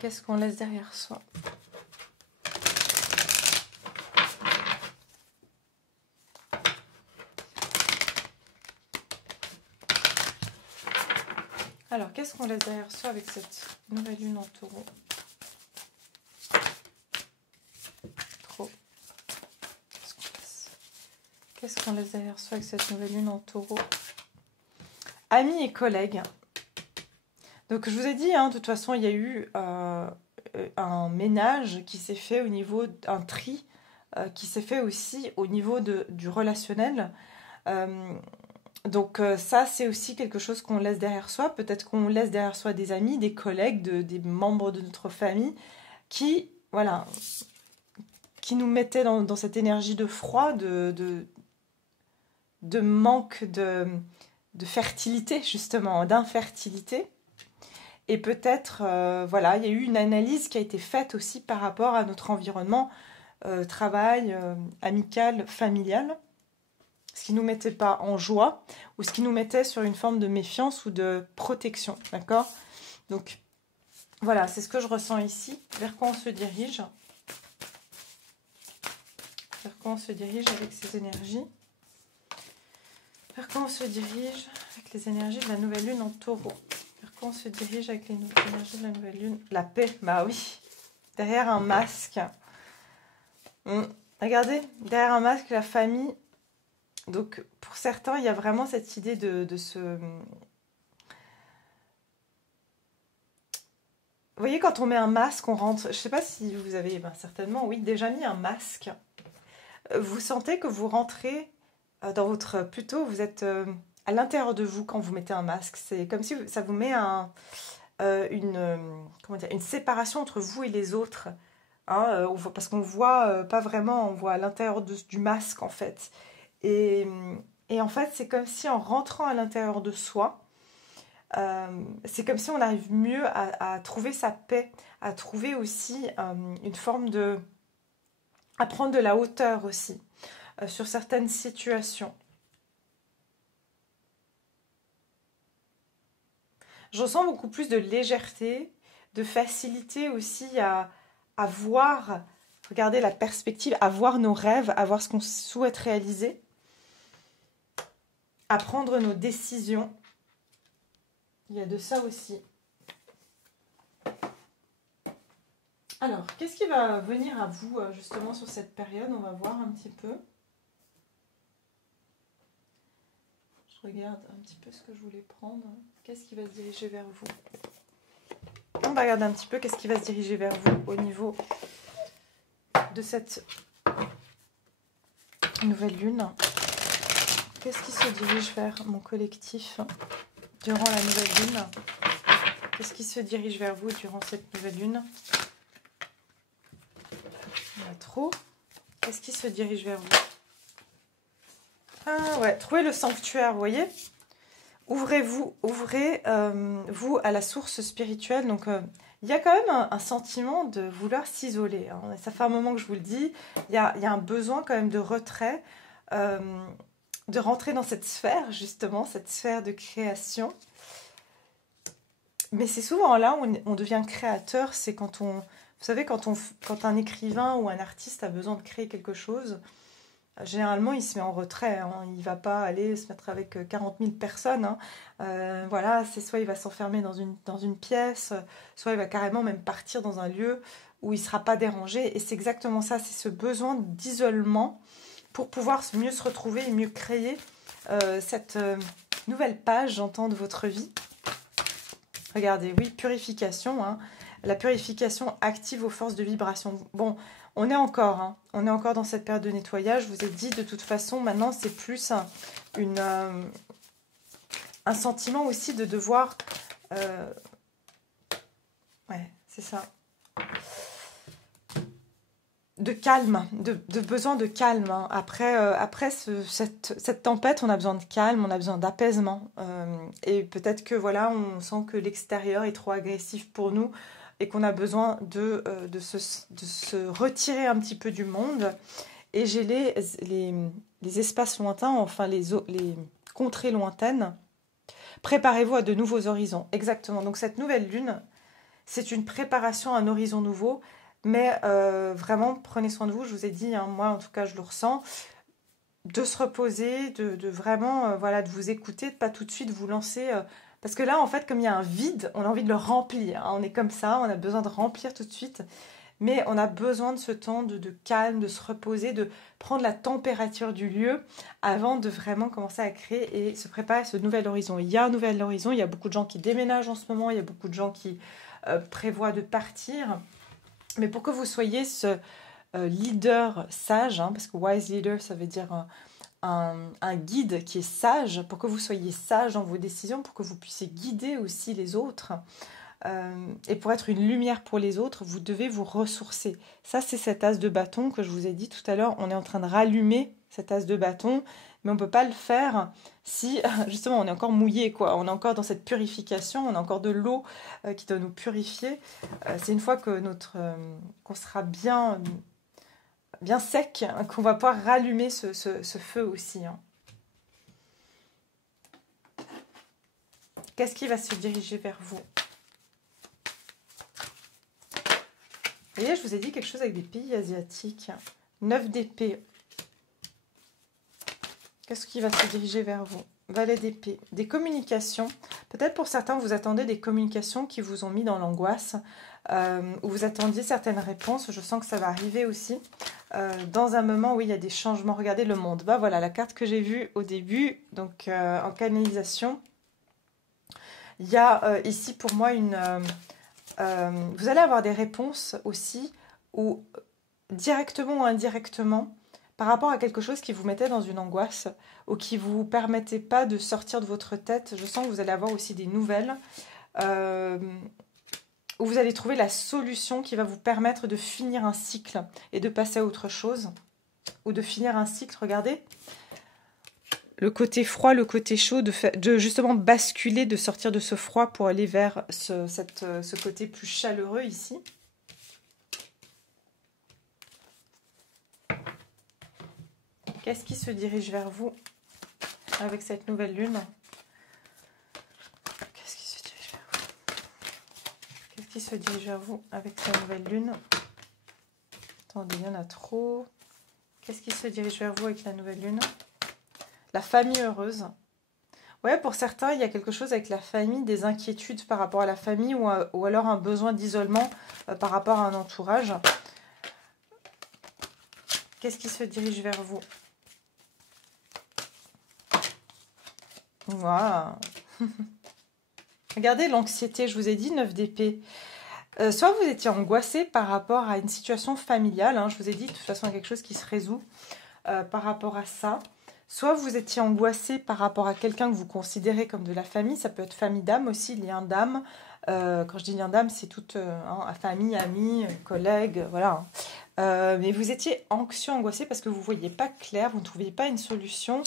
Qu'est-ce qu'on laisse derrière soi? Alors, qu'est-ce qu'on laisse derrière soi avec cette nouvelle lune en taureau? Qu'est-ce qu'on laisse derrière soi avec cette nouvelle lune en taureau? Amis et collègues. Donc, je vous ai dit, hein, de toute façon, il y a eu un ménage qui s'est fait au niveau d'un tri, qui s'est fait aussi au niveau du relationnel. Donc, ça, c'est aussi quelque chose qu'on laisse derrière soi. Peut-être qu'on laisse derrière soi des amis, des collègues, des membres de notre famille qui, voilà, qui nous mettaient dans cette énergie de froid, de manque de fertilité, justement, d'infertilité. Et peut-être, voilà, il y a eu une analyse qui a été faite aussi par rapport à notre environnement, travail, amical, familial, ce qui ne nous mettait pas en joie, ou ce qui nous mettait sur une forme de méfiance ou de protection, d'accord? Donc, voilà, c'est ce que je ressens ici. Vers quoi on se dirige? Vers quoi on se dirige avec ces énergies? Vers quoi on se dirige avec les énergies de la nouvelle lune en taureau? Vers quoi on se dirige avec les énergies de la nouvelle lune? La paix, bah oui. Derrière un masque. Regardez, derrière un masque, la famille. Donc, pour certains, il y a vraiment cette idée de se... Vous voyez, quand on met un masque, on rentre... Je ne sais pas si vous avez certainement, oui, déjà mis un masque. Vous sentez que vous rentrez dans votre... Plutôt, vous êtes à l'intérieur de vous quand vous mettez un masque. C'est comme si ça vous met comment dire, une séparation entre vous et les autres. Hein, parce qu'on voit pas vraiment, on voit à l'intérieur du masque en fait. Et, et en fait, c'est comme si en rentrant à l'intérieur de soi, c'est comme si on arrive mieux à trouver sa paix, à trouver aussi une forme de... à prendre de la hauteur aussi sur certaines situations. Je ressens beaucoup plus de légèreté, de facilité aussi à voir, regarder la perspective, à voir nos rêves, à voir ce qu'on souhaite réaliser, à prendre nos décisions. Il y a de ça aussi. Alors, qu'est-ce qui va venir à vous justement sur cette période? On va voir un petit peu. Je regarde un petit peu ce que je voulais prendre. Qu'est-ce qui va se diriger vers vous? On va regarder un petit peu qu'est-ce qui va se diriger vers vous au niveau de cette nouvelle lune. Qu'est-ce qui se dirige vers mon collectif durant la nouvelle lune? Qu'est-ce qui se dirige vers vous durant cette nouvelle lune? Il y en a trop. Qu'est-ce qui se dirige vers vous? Ah ouais, trouvez le sanctuaire, vous voyez? Ouvrez-vous, vous à la source spirituelle. Donc, il y a quand même un sentiment de vouloir s'isoler. Hein. Ça fait un moment que je vous le dis. Il y a un besoin quand même de retrait, de rentrer dans cette sphère, justement, cette sphère de création. Mais c'est souvent là où on devient créateur. C'est quand on... Vous savez, quand un écrivain ou un artiste a besoin de créer quelque chose... Généralement, il se met en retrait, hein. Il ne va pas aller se mettre avec 40 000 personnes. Hein. Voilà, c'est soit il va s'enfermer dans une pièce, soit il va carrément même partir dans un lieu où il ne sera pas dérangé. Et c'est exactement ça, c'est ce besoin d'isolement pour pouvoir mieux se retrouver et mieux créer cette nouvelle page, j'entends, de votre vie. Regardez, oui, purification. Hein. La purification active vos forces de vibration. Bon... On est encore dans cette période de nettoyage. Je vous ai dit, de toute façon, maintenant, c'est plus un sentiment aussi de devoir... ouais, c'est ça. De calme, de besoin de calme. Hein. Après cette tempête, on a besoin de calme, on a besoin d'apaisement. Et peut-être que, voilà, on sent que l'extérieur est trop agressif pour nous. Et qu'on a besoin de se retirer un petit peu du monde. Et j'ai les espaces lointains, enfin les contrées lointaines. Préparez-vous à de nouveaux horizons. Exactement. Donc cette nouvelle lune, c'est une préparation à un horizon nouveau. Mais vraiment, prenez soin de vous. Je vous ai dit, hein, moi en tout cas, je le ressens. De se reposer, de vraiment, voilà, de vous écouter, de pas tout de suite vous lancer... Parce que là, en fait, comme il y a un vide, on a envie de le remplir. Hein. On est comme ça, on a besoin de remplir tout de suite. Mais on a besoin de ce temps de calme, de se reposer, de prendre la température du lieu avant de vraiment commencer à créer et se préparer à ce nouvel horizon. Il y a un nouvel horizon, il y a beaucoup de gens qui déménagent en ce moment, il y a beaucoup de gens qui prévoient de partir. Mais pour que vous soyez ce leader sage, hein, parce que wise leader, ça veut dire... un guide qui est sage, pour que vous soyez sage dans vos décisions, pour que vous puissiez guider aussi les autres. Et pour être une lumière pour les autres, vous devez vous ressourcer. Ça, c'est cet as de bâton que je vous ai dit tout à l'heure. On est en train de rallumer cet as de bâton, mais on ne peut pas le faire si, justement, on est encore mouillé, quoi. On est encore dans cette purification, on a encore de l'eau qui doit nous purifier. C'est une fois que qu'on sera bien sec, hein, qu'on va pouvoir rallumer ce feu aussi. Hein. Qu'est-ce qui va se diriger vers vous? Vous voyez, je vous ai dit quelque chose avec des pays asiatiques. 9 d'épée. Qu'est-ce qui va se diriger vers vous? Valet d'épée. Des communications. Peut-être pour certains, vous attendez des communications qui vous ont mis dans l'angoisse, où vous attendiez certaines réponses. Je sens que ça va arriver aussi. Dans un moment où il y a des changements. Regardez le monde. Bah voilà, la carte que j'ai vue au début, donc en canalisation. Il y a ici pour moi Vous allez avoir des réponses aussi, ou directement ou indirectement, par rapport à quelque chose qui vous mettait dans une angoisse ou qui ne vous permettait pas de sortir de votre tête. Je sens que vous allez avoir aussi des nouvelles euh, où vous allez trouver la solution qui va vous permettre de finir un cycle et de passer à autre chose. Ou de finir un cycle, regardez. Le côté froid, le côté chaud, de justement basculer, de sortir de ce froid pour aller vers ce côté plus chaleureux ici. Qu'est-ce qui se dirige vers vous avec cette nouvelle lune? Qu'est-ce qui se dirige vers vous? Qu'est-ce qui se dirige vers vous avec cette nouvelle lune? Attendez, il y en a trop. Qu'est-ce qui se dirige vers vous avec la nouvelle lune? La famille heureuse. Ouais, pour certains, il y a quelque chose avec la famille, des inquiétudes par rapport à la famille ou alors un besoin d'isolement par rapport à un entourage. Qu'est-ce qui se dirige vers vous? Voilà. Regardez l'anxiété, je vous ai dit 9 d'épée. Soit vous étiez angoissé par rapport à une situation familiale, hein, je vous ai dit de toute façon il y a quelque chose qui se résout par rapport à ça. Soit vous étiez angoissé par rapport à quelqu'un que vous considérez comme de la famille, ça peut être famille d'âme aussi, lien d'âme. Quand je dis lien d'âme, c'est toute famille, amis, collègues, voilà. Mais vous étiez anxieux, angoissé parce que vous ne voyiez pas clair, vous ne trouviez pas une solution.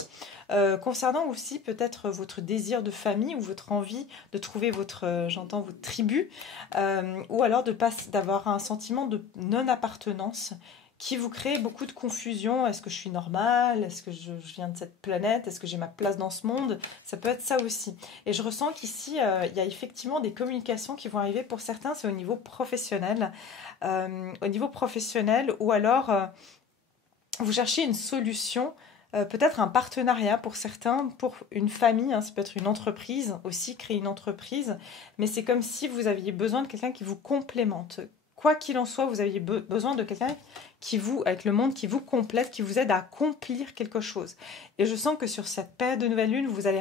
Concernant aussi peut-être votre désir de famille ou votre envie de trouver j'entends votre tribu, ou alors d'avoir un sentiment de non-appartenance qui vous crée beaucoup de confusion. Est-ce que je suis normale? Est-ce que je viens de cette planète? Est-ce que j'ai ma place dans ce monde? Ça peut être ça aussi. Et je ressens qu'ici, il y a effectivement des communications qui vont arriver pour certains, c'est au niveau professionnel. Au niveau professionnel, ou alors vous cherchez une solution, peut-être un partenariat pour certains, pour une famille, hein, ça peut être une entreprise aussi, créer une entreprise, mais c'est comme si vous aviez besoin de quelqu'un qui vous complémente. Quoi qu'il en soit, vous aviez besoin de quelqu'un avec le monde, qui vous complète, qui vous aide à accomplir quelque chose. Et je sens que sur cette période de nouvelle lune, vous allez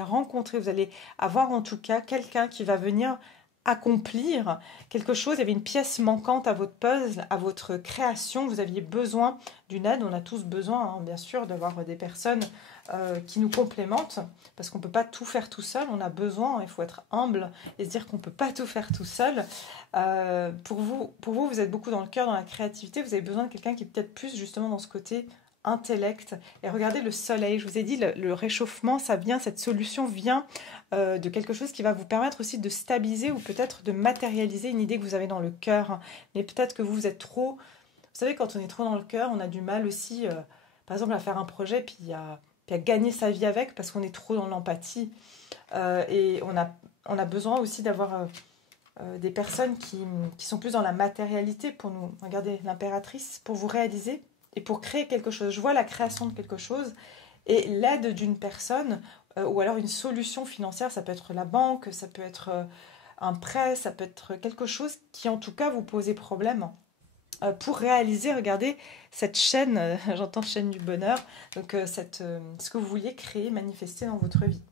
avoir en tout cas quelqu'un qui va venir accomplir quelque chose. Il y avait une pièce manquante à votre puzzle, à votre création. Vous aviez besoin d'une aide. On a tous besoin, hein, bien sûr, d'avoir des personnes qui nous complémentent, parce qu'on ne peut pas tout faire tout seul. On a besoin, il faut être humble et se dire qu'on ne peut pas tout faire tout seul. Pour vous, vous êtes beaucoup dans le cœur, dans la créativité. Vous avez besoin de quelqu'un qui est peut-être plus justement dans ce côté intellect. Et regardez le soleil, je vous ai dit, le réchauffement, cette solution vient de quelque chose qui va vous permettre aussi de stabiliser ou peut-être de matérialiser une idée que vous avez dans le cœur. Mais peut-être que vous êtes trop... Vous savez, quand on est trop dans le cœur, on a du mal aussi, par exemple, à faire un projet, puis à gagner sa vie avec, parce qu'on est trop dans l'empathie. Et on a besoin aussi d'avoir... des personnes qui sont plus dans la matérialité pour nous. Regardez l'impératrice, pour vous réaliser et pour créer quelque chose. Je vois la création de quelque chose et l'aide d'une personne ou alors une solution financière. Ça peut être la banque, ça peut être un prêt, ça peut être quelque chose qui en tout cas vous posez problème. Pour réaliser, regardez, cette chaîne, j'entends chaîne du bonheur, donc ce que vous vouliez créer, manifester dans votre vie.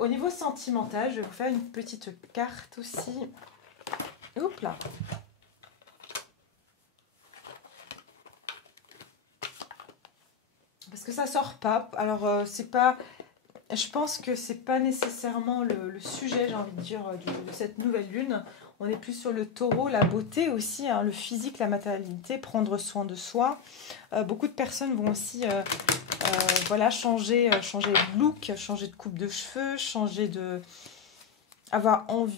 Au niveau sentimental, je vais vous faire une petite carte aussi. Oups là. Parce que ça sort pas. Alors c'est pas. Je pense que c'est pas nécessairement le sujet, j'ai envie de dire, de cette nouvelle lune. On est plus sur le taureau, la beauté aussi, hein, le physique, la matérialité, prendre soin de soi. Beaucoup de personnes vont aussi voilà, changer de look, changer de coupe de cheveux, avoir envie,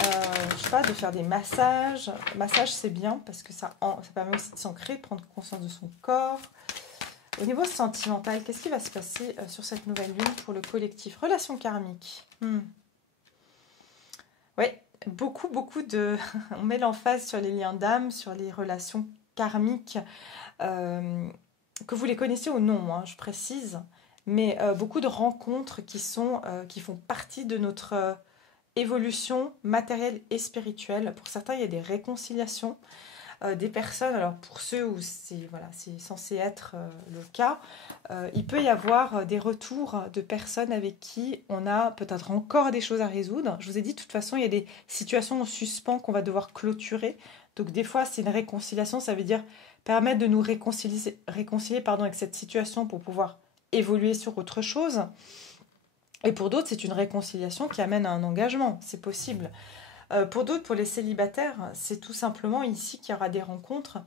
je sais pas, de faire des massages. Le massage, c'est bien parce que ça permet aussi de s'ancrer, de prendre conscience de son corps. Au niveau sentimental, qu'est-ce qui va se passer sur cette nouvelle lune pour le collectif? Relation karmique. Oui, beaucoup de... On met l'emphase sur les liens d'âme, sur les relations karmiques, que vous les connaissez ou non, hein, je précise, mais beaucoup de rencontres qui font partie de notre évolution matérielle et spirituelle. Pour certains, il y a des réconciliations. des personnes, alors pour ceux où c'est voilà, c'est censé être le cas, il peut y avoir des retours de personnes avec qui on a peut-être encore des choses à résoudre. Je vous ai dit, de toute façon, il y a des situations en suspens qu'on va devoir clôturer. Donc des fois, c'est une réconciliation, ça veut dire permettre de nous réconcilier pardon, avec cette situation pour pouvoir évoluer sur autre chose. Et pour d'autres, c'est une réconciliation qui amène à un engagement, c'est possible. Pour d'autres, pour les célibataires, c'est tout simplement ici qu'il y aura des rencontres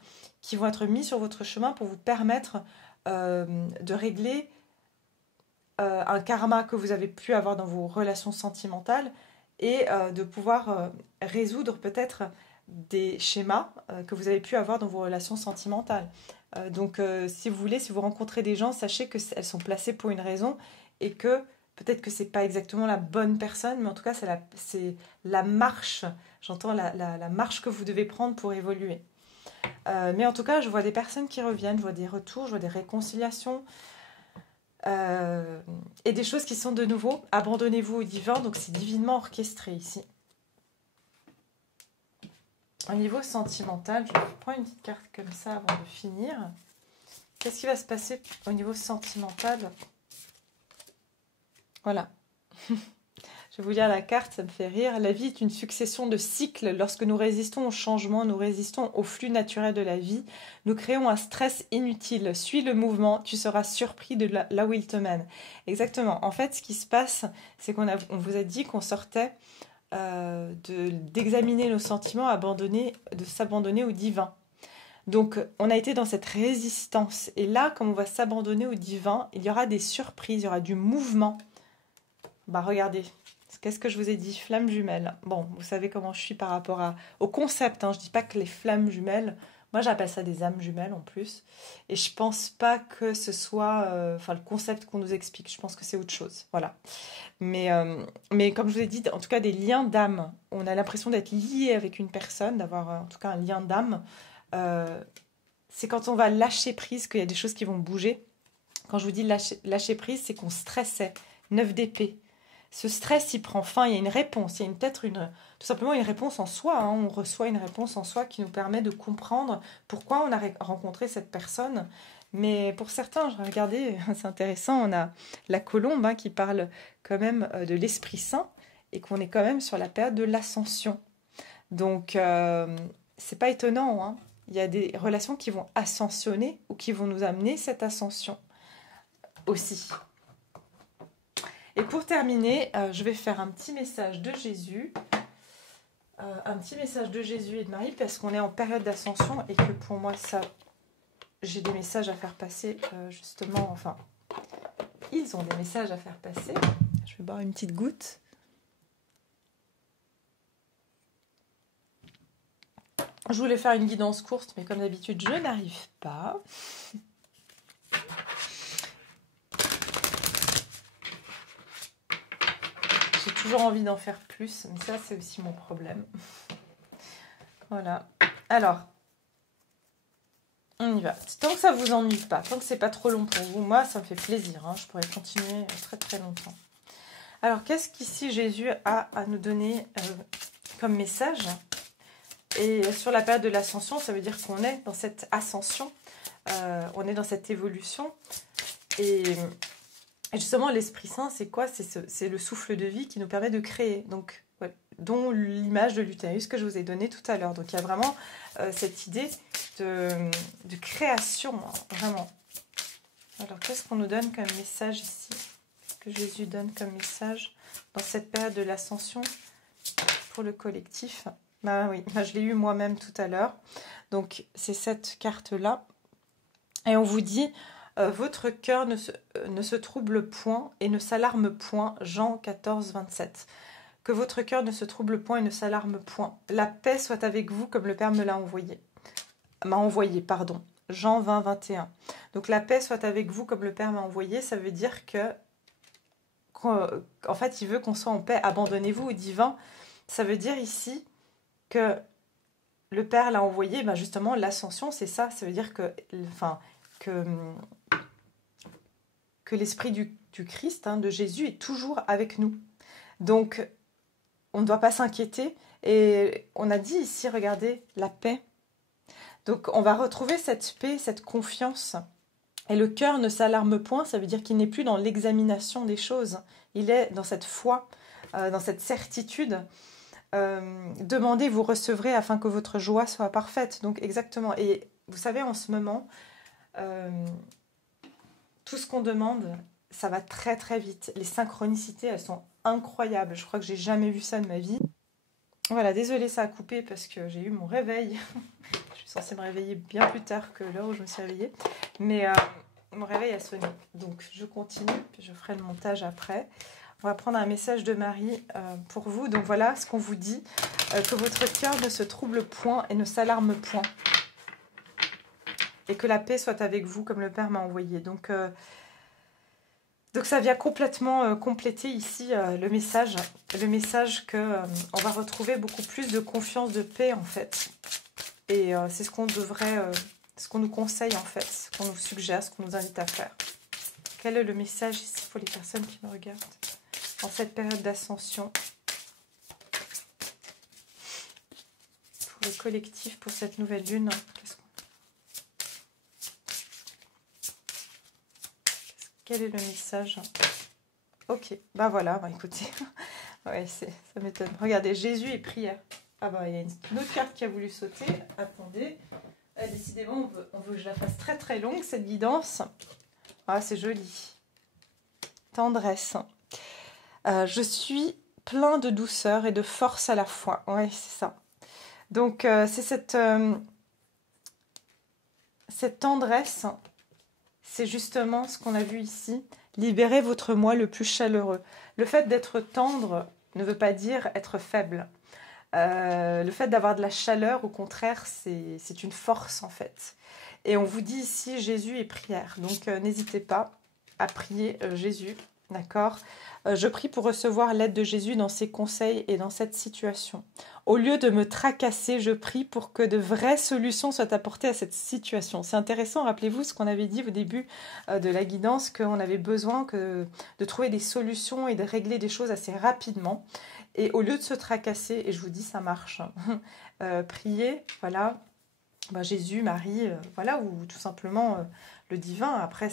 qui vont être mises sur votre chemin pour vous permettre de régler un karma que vous avez pu avoir dans vos relations sentimentales et de pouvoir résoudre peut-être des schémas que vous avez pu avoir dans vos relations sentimentales. Donc, si vous voulez, si vous rencontrez des gens, sachez qu'elles sont placées pour une raison et que peut-être que c'est pas exactement la bonne personne, mais en tout cas, c'est la marche, j'entends la marche que vous devez prendre pour évoluer. Mais en tout cas, je vois des personnes qui reviennent, je vois des retours, je vois des réconciliations et des choses qui sont de nouveau. Abandonnez-vous au divin, donc c'est divinement orchestré ici. Au niveau sentimental, je prends une petite carte comme ça avant de finir. Qu'est-ce qui va se passer au niveau sentimental ? Voilà. Je vais vous lire la carte, ça me fait rire. La vie est une succession de cycles. Lorsque nous résistons au changement, nous résistons au flux naturel de la vie. Nous créons un stress inutile. Suis le mouvement, tu seras surpris de là où il te mène. Exactement. En fait, ce qui se passe, c'est qu'on vous a dit qu'on sortait d'examiner nos sentiments, de s'abandonner au divin. Donc, on a été dans cette résistance. Et là, comme on va s'abandonner au divin, il y aura des surprises, il y aura du mouvement. Bah, regardez. Qu'est-ce que je vous ai dit? Flammes jumelles. Bon, vous savez comment je suis par rapport au concept. Hein. Je ne dis pas que les flammes jumelles, moi j'appelle ça des âmes jumelles en plus. Et je ne pense pas que ce soit le concept qu'on nous explique. Je pense que c'est autre chose. Voilà. Mais comme je vous ai dit, en tout cas des liens d'âme. On a l'impression d'être lié avec une personne, d'avoir en tout cas un lien d'âme. C'est quand on va lâcher prise qu'il y a des choses qui vont bouger. Quand je vous dis lâcher prise, c'est qu'on stressait. 9 d'épée. Ce stress, il prend fin, il y a une réponse, il y a peut-être tout simplement une réponse en soi. Hein. On reçoit une réponse en soi qui nous permet de comprendre pourquoi on a rencontré cette personne. Mais pour certains, regardez, c'est intéressant, on a la colombe hein, qui parle quand même de l'Esprit Saint et qu'on est quand même sur la période de l'ascension. Donc, c'est pas étonnant. Hein. Il y a des relations qui vont ascensionner ou qui vont nous amener cette ascension aussi. Et pour terminer, je vais faire un petit message de Jésus. Un petit message de Jésus et de Marie, parce qu'on est en période d'ascension et que pour moi, j'ai des messages à faire passer, justement. Enfin, ils ont des messages à faire passer. Je vais boire une petite goutte. Je voulais faire une guidance courte, mais comme d'habitude, je n'arrive pas. J'ai toujours envie d'en faire plus, mais ça, c'est aussi mon problème. Voilà. Alors, on y va. Tant que ça ne vous ennuie pas, tant que c'est pas trop long pour vous, moi, ça me fait plaisir. Hein, je pourrais continuer très très longtemps. Alors, qu'est-ce qu'ici Jésus a à nous donner comme message? Et sur la période de l'ascension, ça veut dire qu'on est dans cette ascension, on est dans cette évolution. Et justement, l'Esprit Saint, c'est quoi? C'est le souffle de vie qui nous permet de créer. Donc, ouais, dont l'image de l'utérus que je vous ai donnée tout à l'heure. Donc, il y a vraiment cette idée de création, hein, vraiment. Alors, qu'est-ce qu'on nous donne comme message ici? Qu'est-ce que Jésus donne comme message dans cette période de l'ascension pour le collectif? Bah oui, je l'ai eu moi-même tout à l'heure. Donc, c'est cette carte-là. Et on vous dit, votre cœur ne se trouble point et ne s'alarme point. Jean 14, 27. Que votre cœur ne se trouble point et ne s'alarme point. La paix soit avec vous comme le Père me l'a envoyé. Jean 20, 21. Donc, la paix soit avec vous comme le Père m'a envoyé. Ça veut dire qu'en fait, il veut qu'on soit en paix. Abandonnez-vous au divin. Ça veut dire ici que le Père l'a envoyé, ben justement, l'ascension, c'est ça. Ça veut dire que l'esprit du Christ, hein, de Jésus, est toujours avec nous. Donc, on ne doit pas s'inquiéter. Et on a dit ici, regardez, la paix. Donc on va retrouver cette paix, cette confiance. Et le cœur ne s'alarme point, ça veut dire qu'il n'est plus dans l'examination des choses. Il est dans cette foi, dans cette certitude. Demandez, vous recevrez afin que votre joie soit parfaite. Donc exactement. Et vous savez, en ce moment, tout ce qu'on demande, ça va très très vite. Les synchronicités, elles sont incroyables. Je crois que j'ai jamais vu ça de ma vie. Voilà, désolée, ça a coupé parce que j'ai eu mon réveil. Je suis censée me réveiller bien plus tard que l'heure où je me suis réveillée. Mais mon réveil a sonné. Donc je continue, puis je ferai le montage après. On va prendre un message de Marie pour vous. Donc voilà ce qu'on vous dit. Que votre cœur ne se trouble point et ne s'alarme point. Et que la paix soit avec vous comme le Père m'a envoyé. Donc ça vient complètement compléter ici le message. Le message qu'on va retrouver beaucoup plus de confiance, de paix en fait. Et c'est ce qu'on devrait, ce qu'on nous conseille en fait, ce qu'on nous suggère, ce qu'on nous invite à faire. Quel est le message ici pour les personnes qui me regardent en cette période d'ascension? Pour le collectif, pour cette nouvelle lune, quel est le message? Ok, bah voilà, bah écoutez, ouais, ça m'étonne. Regardez, Jésus et prière. Ah bah il y a une autre carte qui a voulu sauter. Attendez, décidément on veut que je la fasse très très longue cette guidance. Ah c'est joli. Tendresse. Je suis plein de douceur et de force à la fois. Ouais, c'est ça. Donc c'est cette tendresse. C'est justement ce qu'on a vu ici. Libérez votre moi le plus chaleureux. Le fait d'être tendre ne veut pas dire être faible. Le fait d'avoir de la chaleur, au contraire, c'est une force en fait. Et on vous dit ici Jésus et prière. Donc n'hésitez pas à prier Jésus. D'accord? Je prie pour recevoir l'aide de Jésus dans ses conseils et dans cette situation. Au lieu de me tracasser, je prie pour que de vraies solutions soient apportées à cette situation. C'est intéressant, rappelez-vous ce qu'on avait dit au début de la guidance, qu'on avait besoin de trouver des solutions et de régler des choses assez rapidement. Et au lieu de se tracasser, et je vous dis ça marche, priez, voilà, ben Jésus, Marie, voilà, ou tout simplement le divin. Après,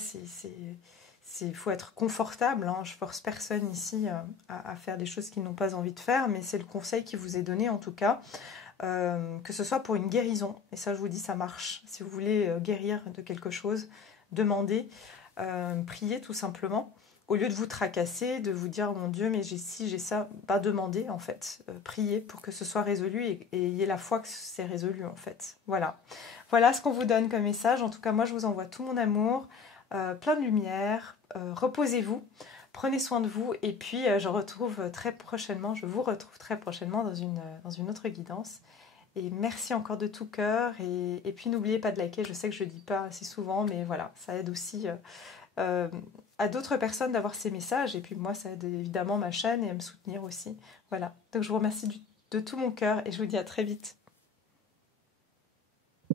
il faut être confortable, hein. Je force personne ici à faire des choses qu'ils n'ont pas envie de faire, mais c'est le conseil qui vous est donné en tout cas, que ce soit pour une guérison. Et ça, je vous dis, ça marche. Si vous voulez guérir de quelque chose, demandez, priez tout simplement. Au lieu de vous tracasser, de vous dire, oh mon Dieu, mais j'ai ci, j'ai ça, bah demandez en fait. Priez pour que ce soit résolu et ayez la foi que c'est résolu en fait. Voilà. Voilà ce qu'on vous donne comme message. En tout cas, moi, je vous envoie tout mon amour. Plein de lumière, reposez-vous, prenez soin de vous et puis je vous retrouve très prochainement dans une autre guidance. Et merci encore de tout cœur et puis n'oubliez pas de liker, je sais que je ne dis pas assez souvent mais voilà, ça aide aussi à d'autres personnes d'avoir ces messages et puis moi ça aide évidemment ma chaîne et à me soutenir aussi. Voilà, donc je vous remercie de tout mon cœur et je vous dis à très vite.